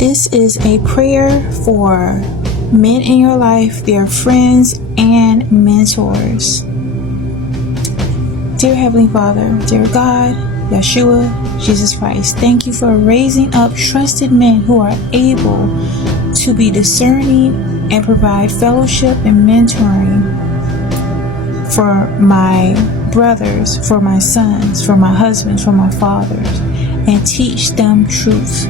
This is a prayer for men in your life, their friends, and mentors. Dear Heavenly Father, dear God, Yeshua, Jesus Christ, thank you for raising up trusted men who are able to be discerning and provide fellowship and mentoring for my brothers, for my sons, for my husbands, for my fathers, and teach them truth.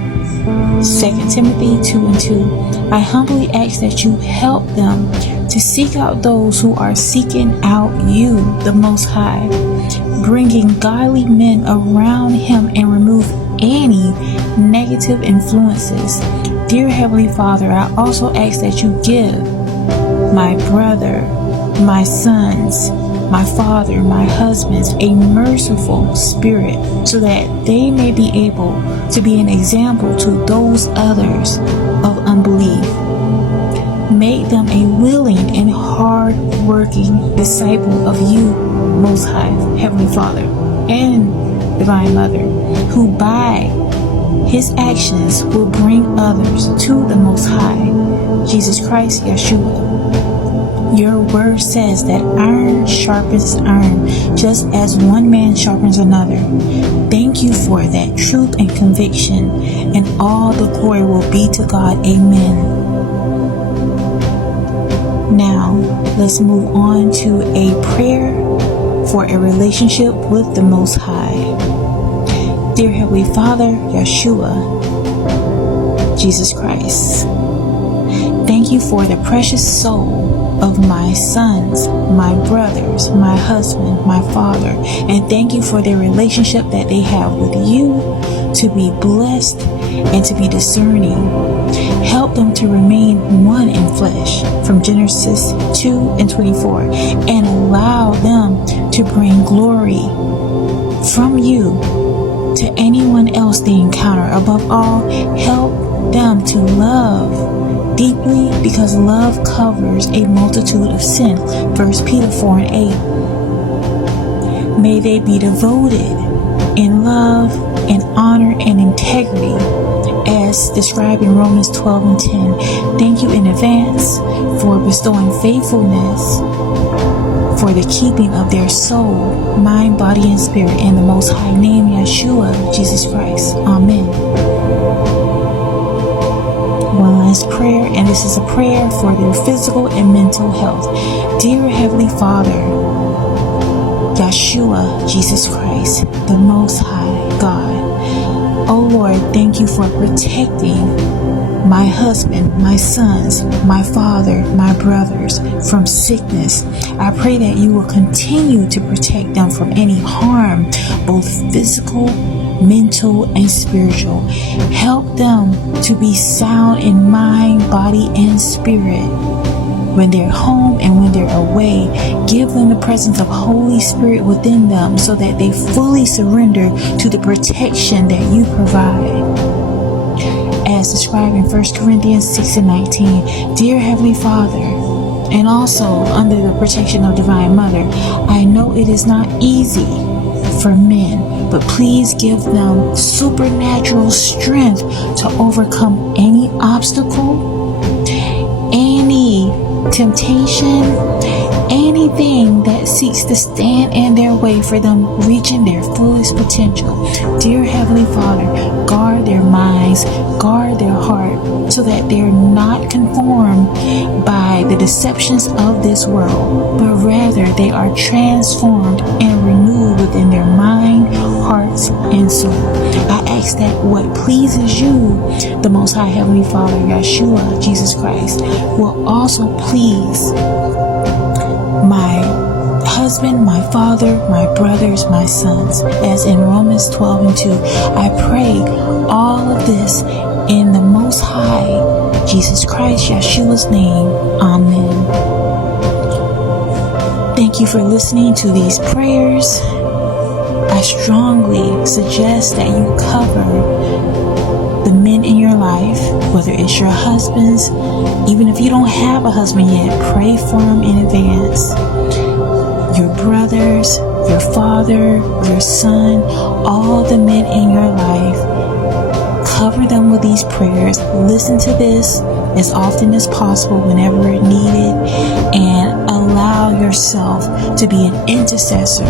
2 Timothy 2:2. I humbly ask that you help them to seek out those who are seeking out you, the Most High, bringing godly men around him and remove any negative influences. Dear Heavenly Father, I also ask that you give my brother, my sons, my father, my husbands, a merciful spirit so that they may be able to be an example to those others of unbelief. Make them a willing and hard-working disciple of you, Most High, Heavenly Father, and Divine Mother, who by his actions will bring others to the Most High, Jesus Christ, Yeshua. Your word says that iron sharpens iron, just as one man sharpens another. Thank you for that truth and conviction, and all the glory will be to God. Amen. Now, let's move on to a prayer for a relationship with the Most High. Dear Heavenly Father, Yeshua, Jesus Christ, thank you for the precious soul of my sons, my brothers, my husband, my father, and thank you for their relationship that they have with you, to be blessed and to be discerning. Help them to remain one in flesh, from Genesis 2:24, and allow them to bring glory from you to anyone else they encounter. Above all, help them to love deeply, because love covers a multitude of sin. 1 Peter 4:8. May they be devoted in love and honor and integrity as described in Romans 12:10. Thank you in advance for bestowing faithfulness for the keeping of their soul, mind, body, and spirit in the Most High name, Yeshua, Jesus Christ. Amen. One last prayer, and this is a prayer for their physical and mental health. Dear Heavenly Father, Yeshua, Jesus Christ, the Most High God, oh Lord, thank you for protecting my husband, my sons, my father, my brothers from sickness. I pray that you will continue to protect them from any harm, both physical, mental, and spiritual. Help them to be sound in mind, body, and spirit when they're home and when they're away. Give them the presence of Holy Spirit within them so that they fully surrender to the protection that you provide, as described in 1 Corinthians 6:19. Dear Heavenly Father, and also under the protection of Divine Mother, I know it is not easy for men, but please give them supernatural strength to overcome any obstacle, any temptation, anything that seeks to stand in their way for them reaching their fullest potential. Dear Heavenly Father, guard their minds, guard their heart, so that they're not conformed by the deceptions of this world, but rather they are transformed and renewed within their mind, hearts, and soul. I ask that what pleases you, the Most High Heavenly Father, Yeshua, Jesus Christ, will also please my husband, my father, my brothers, my sons, as in Romans 12:2. I pray all of this in the Most High, Jesus Christ, Yeshua's name. Amen. Thank you for listening to these prayers. I strongly suggest that you cover the men in your life, whether it's your husbands. Even if you don't have a husband yet, pray for them in advance. Your brothers, your father, your son, all the men in your life, cover them with these prayers. Listen to this as often as possible whenever it needed, and allow yourself to be an intercessor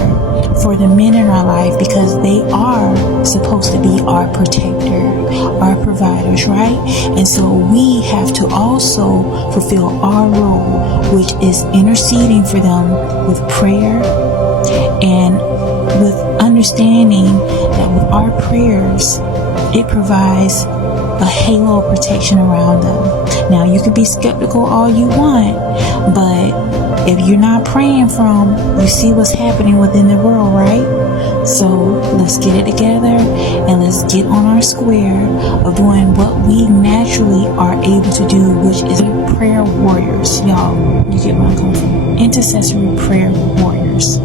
for the men in our life, because they are supposed to be our protector, our providers, right? And so we have to also fulfill our role, which is interceding for them with prayer, and with understanding that with our prayers, it provides a halo of protection around them. Now, you can be skeptical all you want, but if you're not praying for them, you see what's happening within the world, right? So let's get it together, and let's get on our square of doing what we naturally are able to do, which is prayer warriors. Y'all, you get where I'm coming from. Intercessory prayer warriors.